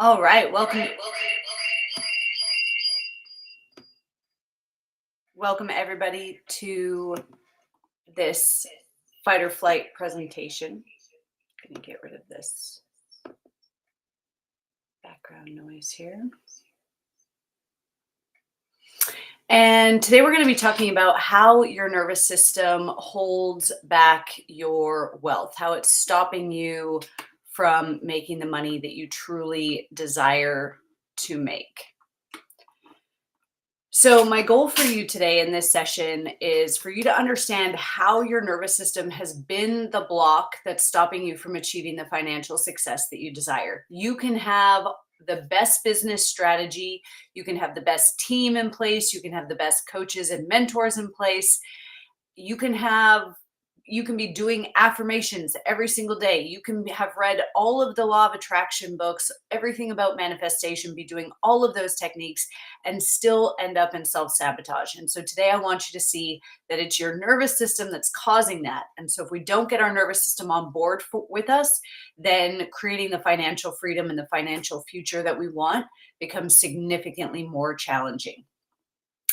All right, welcome everybody to this fight or flight presentation. I'm gonna get rid of this background noise here. And today we're going to be talking about how your nervous system holds back your wealth, how it's stopping you from making the money that you truly desire to make. So, my goal for you today in this session is for you to understand how your nervous system has been the block that's stopping you from achieving the financial success that you desire. You can have the best business strategy, you can have the best team in place, you can have the best coaches and mentors in place. You can be doing affirmations every single day. You can have read all of the law of attraction books, everything about manifestation, be doing all of those techniques and still end up in self-sabotage. And so today I want you to see that it's your nervous system that's causing that. And so if we don't get our nervous system on board with us, then creating the financial freedom and the financial future that we want becomes significantly more challenging.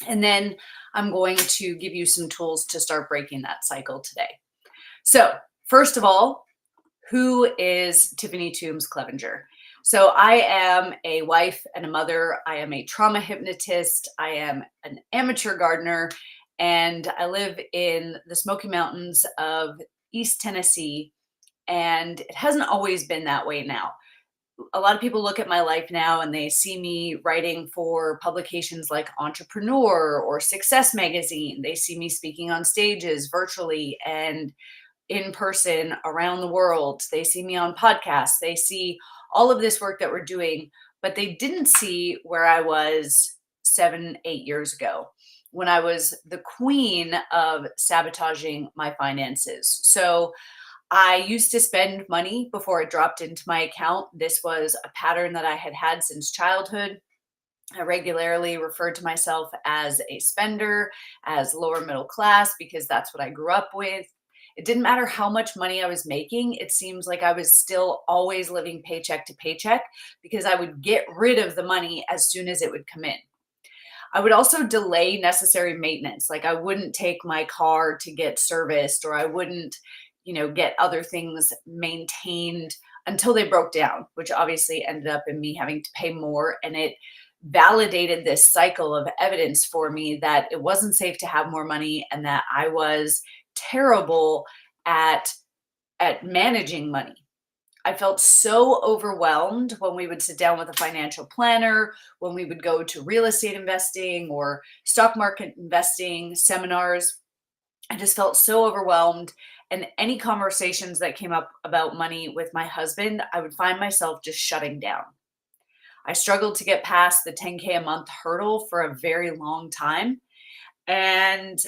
And then I'm going to give you some tools to start breaking that cycle today. So, first of all, who is Tiffany Toombs Clevinger? So, I am a wife and a mother. I am a trauma hypnotist. I am an amateur gardener, and I live in the Smoky Mountains of East Tennessee. And it hasn't always been that way now. A lot of people look at my life now and they see me writing for publications like Entrepreneur or Success Magazine. They see me speaking on stages virtually and in person around the world. They see me on podcasts. They see all of this work that we're doing, but they didn't see where I was 7, 8 years ago when I was the queen of sabotaging my finances. So I used to spend money before it dropped into my account. This was a pattern that I had had since childhood. I regularly referred to myself as a spender, as lower middle class, because that's what I grew up with. It didn't matter how much money I was making. It seems like I was still always living paycheck to paycheck because I would get rid of the money as soon as it would come in. I would also delay necessary maintenance. Like I wouldn't take my car to get serviced, or I wouldn't, get other things maintained until they broke down, which obviously ended up in me having to pay more. And it validated this cycle of evidence for me that it wasn't safe to have more money and that I was terrible at managing money. I felt so overwhelmed when we would sit down with a financial planner, when we would go to real estate investing or stock market investing seminars. I just felt so overwhelmed. And any conversations that came up about money with my husband, I would find myself just shutting down. I struggled to get past the 10K a month hurdle for a very long time. And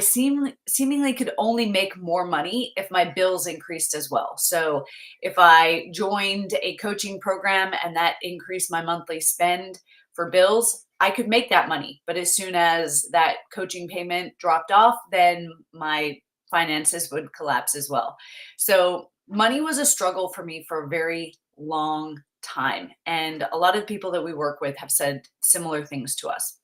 seemingly could only make more money if my bills increased as well. So if I joined a coaching program and that increased my monthly spend for bills, I could make that money. But as soon as that coaching payment dropped off, then my finances would collapse as well. So money was a struggle for me for a very long time. And a lot of people that we work with have said similar things to us.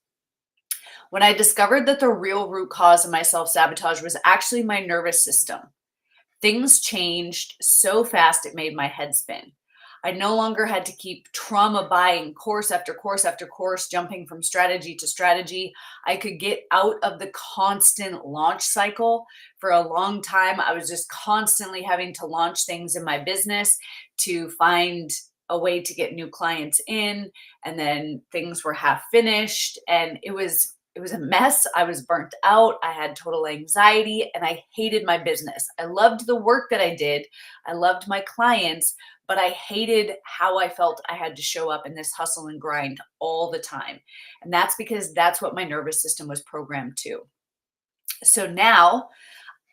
When I discovered that the real root cause of my self-sabotage was actually my nervous system, things changed so fast it made my head spin. I no longer had to keep trauma buying course after course after course, jumping from strategy to strategy. I could get out of the constant launch cycle. For a long time, I was just constantly having to launch things in my business to find a way to get new clients in, and then things were half finished, and it was a mess. I was burnt out. I had total anxiety and I hated my business. I loved the work that I did. I loved my clients, but I hated how I felt I had to show up in this hustle and grind all the time. And that's because that's what my nervous system was programmed to. So now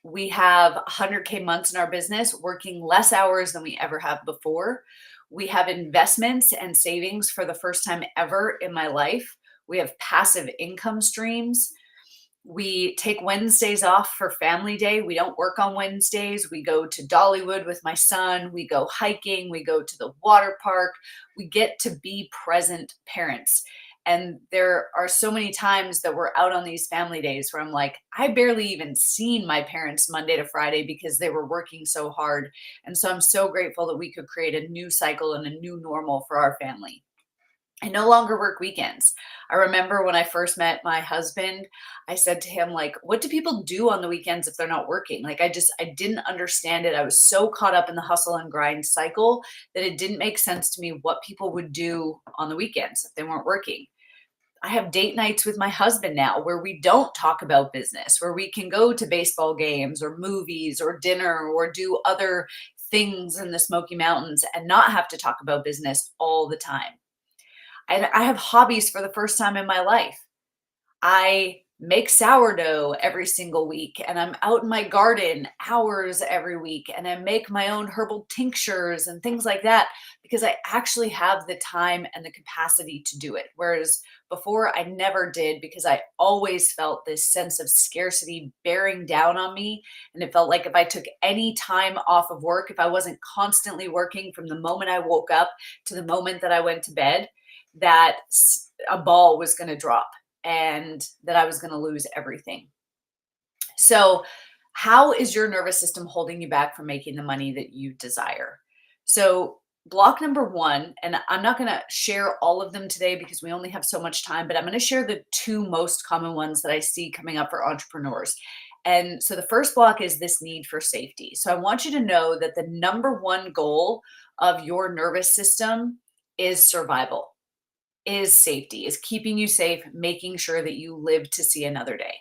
we have 100K months in our business, working less hours than we ever have before. We have investments and savings for the first time ever in my life. We have passive income streams. We take Wednesdays off for family day. We don't work on Wednesdays. We go to Dollywood with my son. We go hiking. We go to the water park. We get to be present parents. And there are so many times that we're out on these family days where I'm like, I barely even seen my parents Monday to Friday because they were working so hard. And so I'm so grateful that we could create a new cycle and a new normal for our family. I no longer work weekends. I remember when I first met my husband, I said to him, like, what do people do on the weekends if they're not working? Like, I didn't understand it. I was so caught up in the hustle and grind cycle that it didn't make sense to me what people would do on the weekends if they weren't working. I have date nights with my husband now where we don't talk about business, where we can go to baseball games or movies or dinner or do other things in the Smoky Mountains and not have to talk about business all the time. And I have hobbies for the first time in my life. I make sourdough every single week and I'm out in my garden hours every week and I make my own herbal tinctures and things like that because I actually have the time and the capacity to do it. Whereas before I never did because I always felt this sense of scarcity bearing down on me. And it felt like if I took any time off of work, if I wasn't constantly working from the moment I woke up to the moment that I went to bed, that a ball was going to drop and that I was going to lose everything. So, how is your nervous system holding you back from making the money that you desire? So, block number one, and I'm not going to share all of them today because we only have so much time, but I'm going to share the two most common ones that I see coming up for entrepreneurs. And so, the first block is this need for safety. So, I want you to know that the number one goal of your nervous system is survival, is safety, is keeping you safe, making sure that you live to see another day.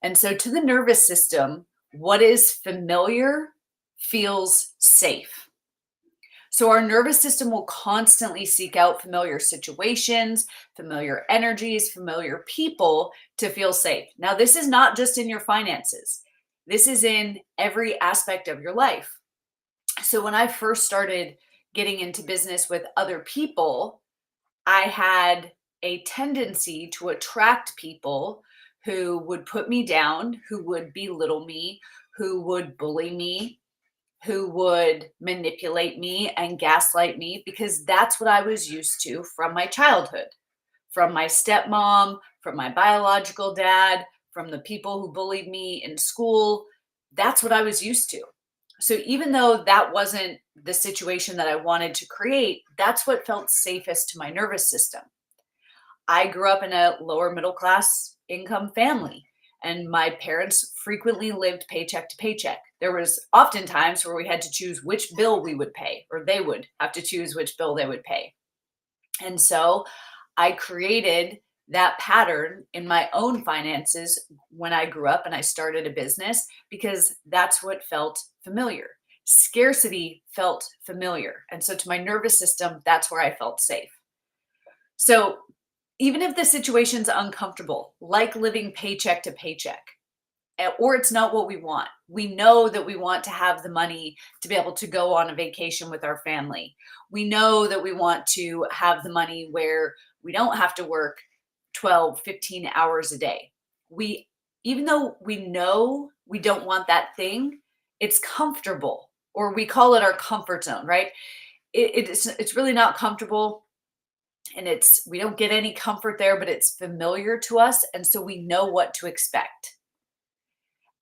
And so to the nervous system, what is familiar feels safe. So our nervous system will constantly seek out familiar situations, familiar energies, familiar people to feel safe. Now, this is not just in your finances. This is in every aspect of your life. So when I first started getting into business with other people, I had a tendency to attract people who would put me down, who would belittle me, who would bully me, who would manipulate me and gaslight me, because that's what I was used to from my childhood, from my stepmom, from my biological dad, from the people who bullied me in school. That's what I was used to. So even though that wasn't the situation that I wanted to create, that's what felt safest to my nervous system. I grew up in a lower middle class income family, and my parents frequently lived paycheck to paycheck. There was often times where we had to choose which bill we would pay, or they would have to choose which bill they would pay. And so I created that pattern in my own finances when I grew up and I started a business because that's what felt familiar. Scarcity felt familiar. And so to my nervous system, that's where I felt safe. So even if the situation's uncomfortable, like living paycheck to paycheck, or it's not what we want. We know that we want to have the money to be able to go on a vacation with our family. We know that we want to have the money where we don't have to work 12, 15 hours a day. We, even though we know we don't want that thing, it's comfortable, or we call it our comfort zone, right? It's really not comfortable, and we don't get any comfort there, but it's familiar to us, and so we know what to expect.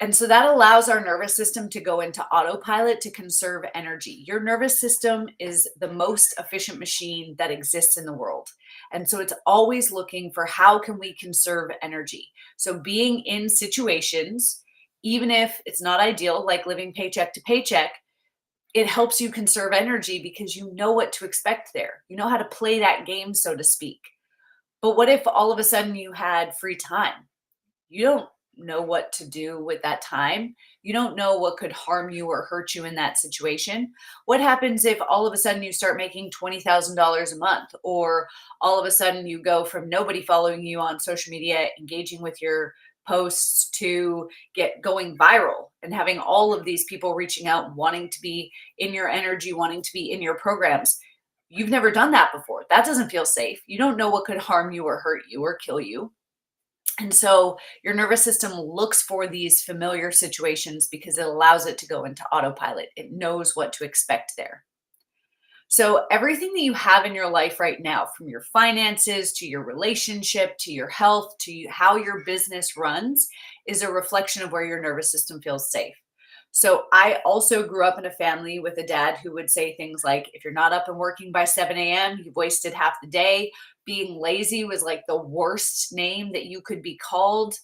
And so that allows our nervous system to go into autopilot to conserve energy. Your nervous system is the most efficient machine that exists in the world. And so it's always looking for how can we conserve energy. So being in situations, even if it's not ideal, like living paycheck to paycheck, it helps you conserve energy because you know what to expect there. You know how to play that game, so to speak. But what if all of a sudden you had free time? You don't know what to do with that time. You don't know what could harm you or hurt you in that situation. What happens if all of a sudden you start making $20,000 a month, or all of a sudden you go from nobody following you on social media, engaging with your posts, to get going viral and having all of these people reaching out, wanting to be in your energy, wanting to be in your programs? You've never done that before. That doesn't feel safe. You don't know what could harm you or hurt you or kill you. And so your nervous system looks for these familiar situations because it allows it to go into autopilot. It knows what to expect there. So, everything that you have in your life right now, from your finances to your relationship to your health to how your business runs, is a reflection of where your nervous system feels safe. So, I also grew up in a family with a dad who would say things like, if you're not up and working by 7 a.m., you've wasted half the day. Being lazy was like the worst name that you could be called.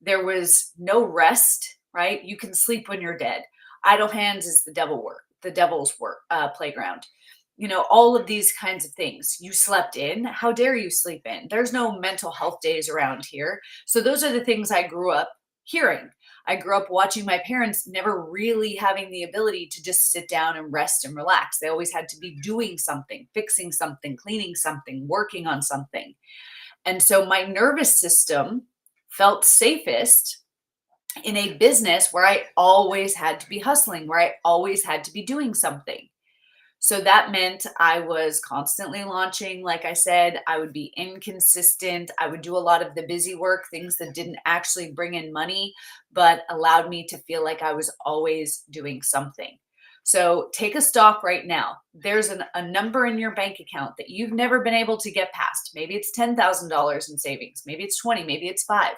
There was no rest, right? You can sleep when you're dead. Idle hands is the devil's work playground. All of these kinds of things. You slept in. How dare you sleep in? There's no mental health days around here. So those are the things I grew up hearing. I grew up watching my parents never really having the ability to just sit down and rest and relax. They always had to be doing something, fixing something, cleaning something, working on something. And so my nervous system felt safest in a business where I always had to be hustling, where I always had to be doing something. So that meant I was constantly launching. Like I said, I would be inconsistent. I would do a lot of the busy work, things that didn't actually bring in money, but allowed me to feel like I was always doing something. So take a stock right now. There's a number in your bank account that you've never been able to get past. Maybe it's $10,000 in savings. Maybe it's 20, maybe it's 5.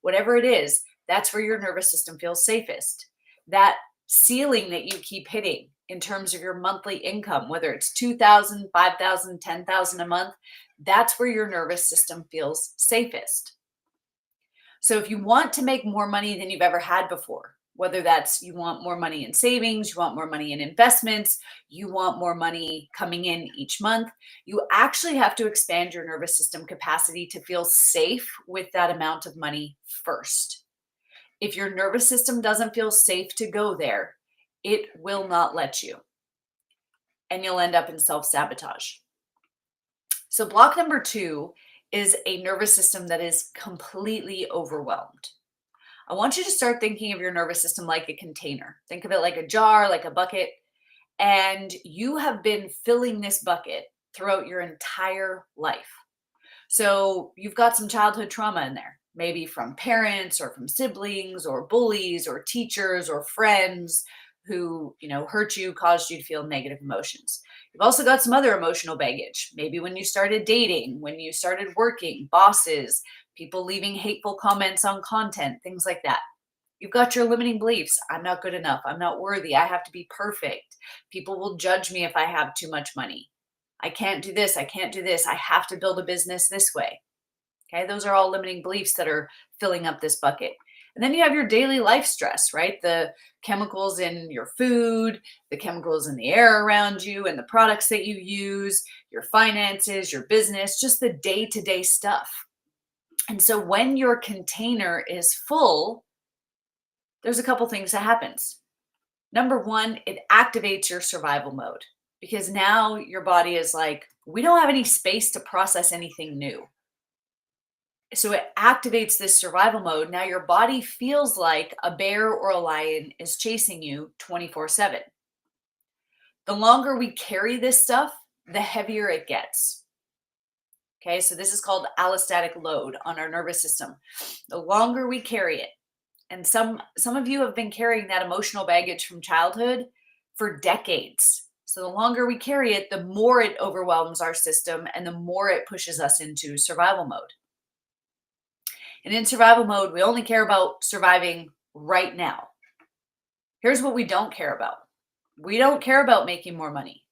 Whatever it is, that's where your nervous system feels safest. That ceiling that you keep hitting in terms of your monthly income, whether it's 2,000, 5,000, 10,000 a month, that's where your nervous system feels safest. So if you want to make more money than you've ever had before, whether that's you want more money in savings, you want more money in investments, you want more money coming in each month, you actually have to expand your nervous system capacity to feel safe with that amount of money first. If your nervous system doesn't feel safe to go there, it will not let you. And you'll end up in self-sabotage. So block number 2 is a nervous system that is completely overwhelmed. I want you to start thinking of your nervous system like a container. Think of it like a jar, like a bucket, and you have been filling this bucket throughout your entire life. So you've got some childhood trauma in there, maybe from parents or from siblings or bullies or teachers or friends who, hurt you, caused you to feel negative emotions. You've also got some other emotional baggage, maybe when you started dating, when you started working, bosses, people leaving hateful comments on content, things like that. You've got your limiting beliefs. I'm not good enough. I'm not worthy. I have to be perfect. People will judge me if I have too much money. I can't do this. I can't do this. I have to build a business this way. Okay. Those are all limiting beliefs that are filling up this bucket. And then you have your daily life stress, right? The chemicals in your food, the chemicals in the air around you, and the products that you use, your finances, your business, just the day-to-day stuff. And so when your container is full, there's a couple things that happens. Number 1, it activates your survival mode because now your body is like, we don't have any space to process anything new. So it activates this survival mode. Now your body feels like a bear or a lion is chasing you 24/7. The longer we carry this stuff, the heavier it gets. Okay, so this is called allostatic load on our nervous system. The longer we carry it, and some of you have been carrying that emotional baggage from childhood for decades. So the longer we carry it, the more it overwhelms our system and the more it pushes us into survival mode. And in survival mode, we only care about surviving right now. Here's what we don't care about. We don't care about making more money.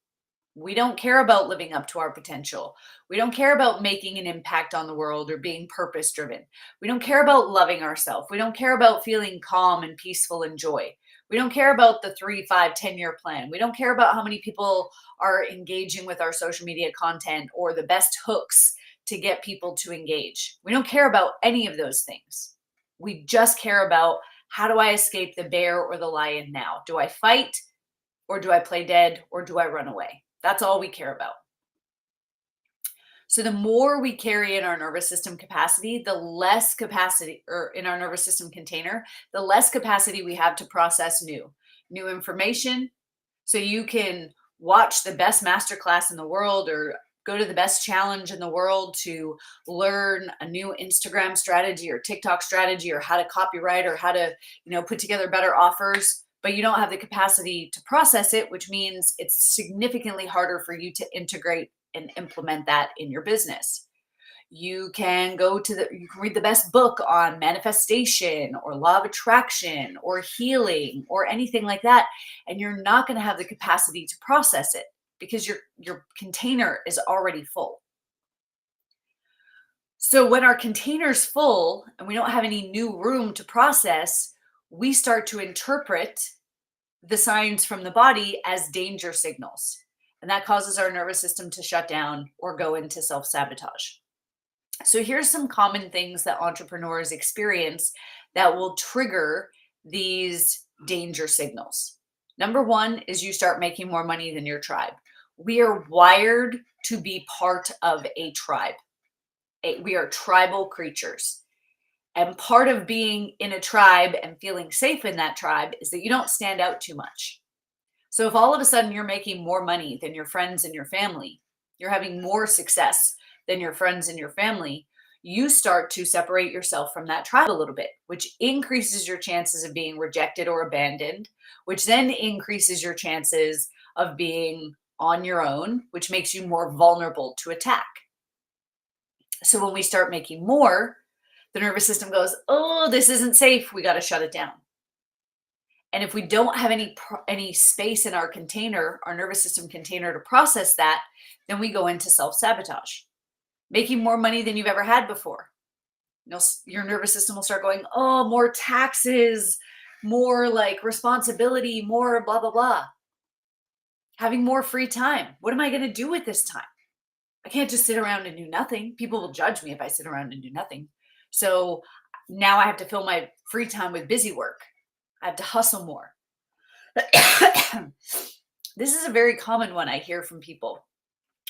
We don't care about living up to our potential. We don't care about making an impact on the world or being purpose driven. We don't care about loving ourselves. We don't care about feeling calm and peaceful and joy. We don't care about the 3, 5, 10-year plan. We don't care about how many people are engaging with our social media content or the best hooks to get people to engage. We don't care about any of those things. We just care about, how do I escape the bear or the lion now? Do I fight or do I play dead or do I run away? That's all we care about. So the more we carry in our nervous system capacity, the less capacity, or in our nervous system container, the less capacity we have to process new information. So you can watch the best masterclass in the world or go to the best challenge in the world to learn a new Instagram strategy or TikTok strategy or how to copyright or how to, put together better offers, but you don't have the capacity to process it, which means it's significantly harder for you to integrate and implement that in your business. You can you can read the best book on manifestation or law of attraction or healing or anything like that. And you're not going to have the capacity to process it because your container is already full. So when our container's full and we don't have any new room to process, we start to interpret the signs from the body as danger signals. And that causes our nervous system to shut down or go into self-sabotage. So here's some common things that entrepreneurs experience that will trigger these danger signals. Number one is you start making more money than your tribe. We are wired to be part of a tribe. We are tribal creatures. And part of being in a tribe and feeling safe in that tribe is that you don't stand out too much. So if all of a sudden you're making more money than your friends and your family, you're having more success than your friends and your family, you start to separate yourself from that tribe a little bit, which increases your chances of being rejected or abandoned, which then increases your chances of being on your own, which makes you more vulnerable to attack. So when we start making more, the nervous system goes, oh, this isn't safe. We got to shut it down. And if we don't have any space in our container, our nervous system container to process that, then we go into self-sabotage. Making more money than you've ever had before. Your nervous system will start going, oh, more taxes, more like responsibility, more blah, blah, blah. Having more free time. What am I going to do with this time? I can't just sit around and do nothing. People will judge me if I sit around and do nothing. So now I have to fill my free time with busy work. I have to hustle more. This is a very common one I hear from people.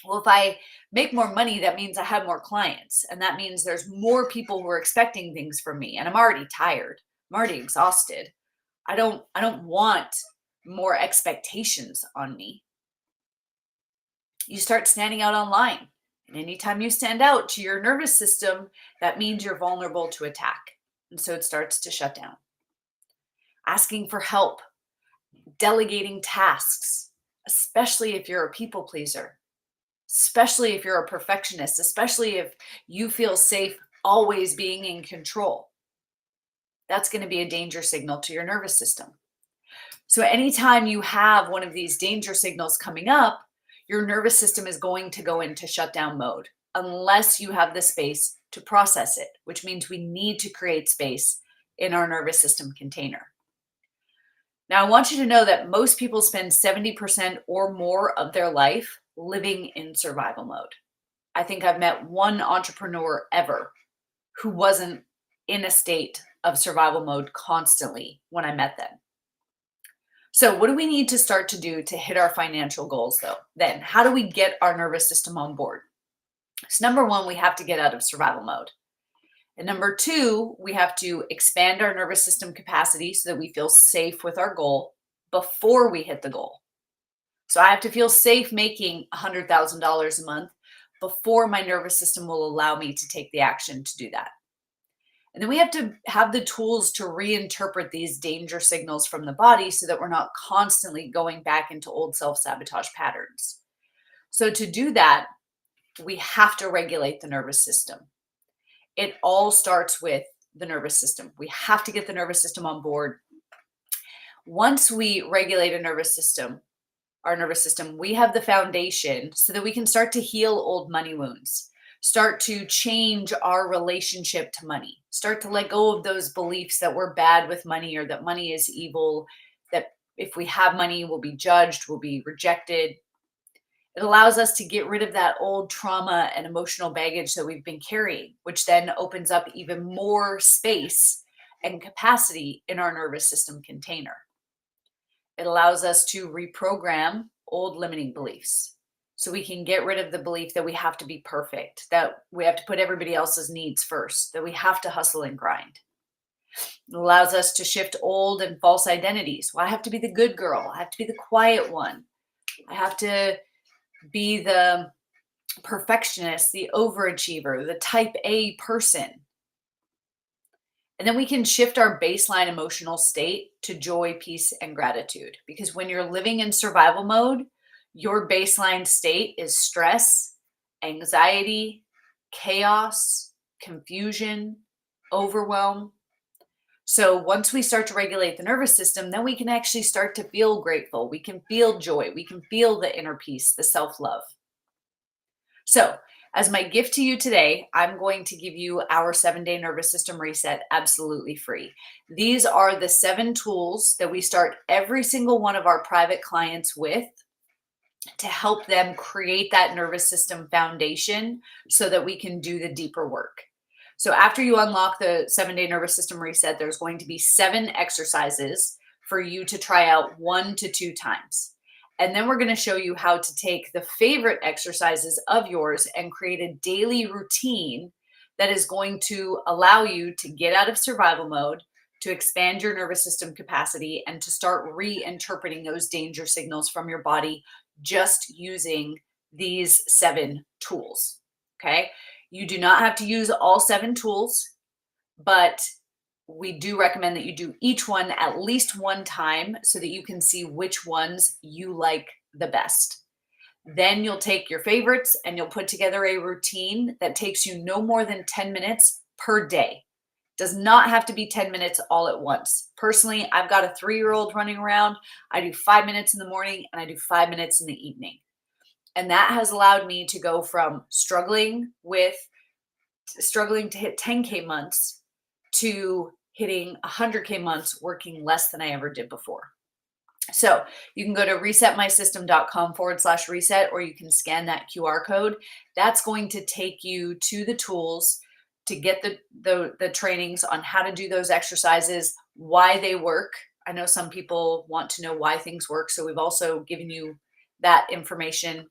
Well, if I make more money, that means I have more clients. And that means there's more people who are expecting things from me. And I'm already tired. I'm already exhausted. I don't want more expectations on me. You start standing out online. And anytime you stand out to your nervous system, that means you're vulnerable to attack. And so it starts to shut down. Asking for help, delegating tasks, especially if you're a people pleaser. Especially if you're a perfectionist, especially if you feel safe always being in control. That's going to be a danger signal to your nervous system. So anytime you have one of these danger signals coming up, your nervous system is going to go into shutdown mode unless you have the space to process it, which means we need to create space in our nervous system container. Now, I want you to know that most people spend 70% or more of their life living in survival mode. I think I've met one entrepreneur ever who wasn't in a state of survival mode constantly when I met them. So what do we need to start to do to hit our financial goals though? Then how do we get our nervous system on board? So number one, we have to get out of survival mode. And number two, we have to expand our nervous system capacity so that we feel safe with our goal before we hit the goal. So I have to feel safe making $100,000 a month before my nervous system will allow me to take the action to do that. And then we have to have the tools to reinterpret these danger signals from the body so that we're not constantly going back into old self-sabotage patterns. So to do that, we have to regulate the nervous system. It all starts with the nervous system. We have to get the nervous system on board. Once we regulate our nervous system, we have the foundation so that we can start to heal old money wounds, start to change our relationship to money, start to let go of those beliefs that we're bad with money or that money is evil, that if we have money, we'll be judged, we'll be rejected. It allows us to get rid of that old trauma and emotional baggage that we've been carrying, which then opens up even more space and capacity in our nervous system container. It allows us to reprogram old limiting beliefs. So we can get rid of the belief that we have to be perfect, that we have to put everybody else's needs first, that we have to hustle and grind. It allows us to shift old and false identities. Well, I have to be the good girl. I have to be the quiet one. I have to be the perfectionist, the overachiever, the type A person. And then we can shift our baseline emotional state to joy, peace, and gratitude. Because when you're living in survival mode, your baseline state is stress, anxiety, chaos, confusion, overwhelm. So once we start to regulate the nervous system, then we can actually start to feel grateful. We can feel joy. We can feel the inner peace, the self love. So, as my gift to you today, I'm going to give you our 7-day nervous system reset absolutely free. These are the 7 tools that we start every single one of our private clients with to help them create that nervous system foundation so that we can do the deeper work. So, after you unlock the 7-day nervous system reset, there's going to be 7 exercises for you to try out 1 to 2 times. And then we're going to show you how to take the favorite exercises of yours and create a daily routine that is going to allow you to get out of survival mode, to expand your nervous system capacity, and to start reinterpreting those danger signals from your body just using these 7 tools. Okay. You do not have to use all 7 tools, but we do recommend that you do each one at least one time so that you can see which ones you like the best. Then you'll take your favorites and you'll put together a routine that takes you no more than 10 minutes per day. Does not have to be 10 minutes all at once. Personally, I've got a 3-year-old running around. I do 5 minutes in the morning and I do 5 minutes in the evening. And that has allowed me to go from struggling to hit 10K months to hitting 100K months working less than I ever did before. So you can go to resetmysystem.com/reset, or you can scan that QR code. That's going to take you to the tools to get the trainings on how to do those exercises, why they work. I know some people want to know why things work, so we've also given you that information.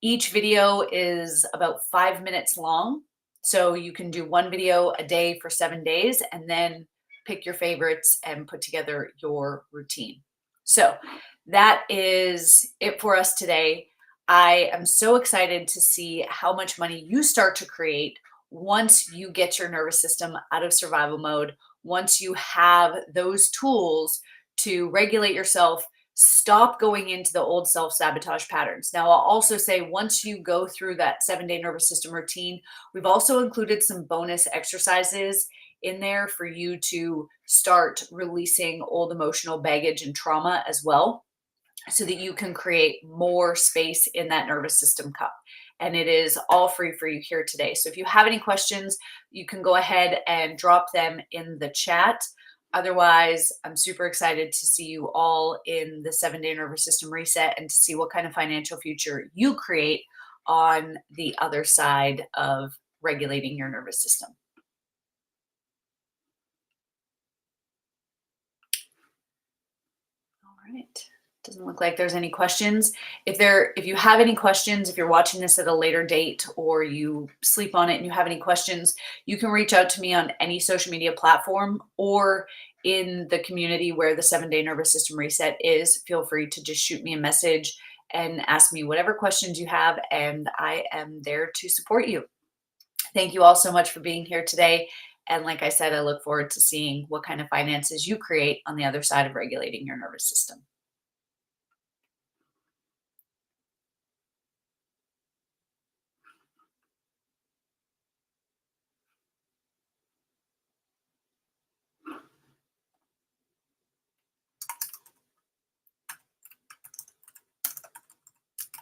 Each video is about 5 minutes long. So you can do one video a day for 7 days and then pick your favorites and put together your routine. So that is it for us today. I am so excited to see how much money you start to create once you get your nervous system out of survival mode, once you have those tools to regulate yourself, stop going into the old self-sabotage patterns. Now, I'll also say once you go through that 7-day nervous system routine, we've also included some bonus exercises in there for you to start releasing old emotional baggage and trauma as well, so that you can create more space in that nervous system cup. And it is all free for you here today. So if you have any questions, you can go ahead and drop them in the chat. Otherwise, I'm super excited to see you all in the 7-day nervous system reset and to see what kind of financial future you create on the other side of regulating your nervous system. All right. Doesn't look like there's any questions. If you have any questions, if you're watching this at a later date or you sleep on it and you have any questions, you can reach out to me on any social media platform or in the community where the 7-day nervous system reset is. Feel free to just shoot me a message and ask me whatever questions you have, and I am there to support you. Thank you all so much for being here today. And like I said, I look forward to seeing what kind of finances you create on the other side of regulating your nervous system.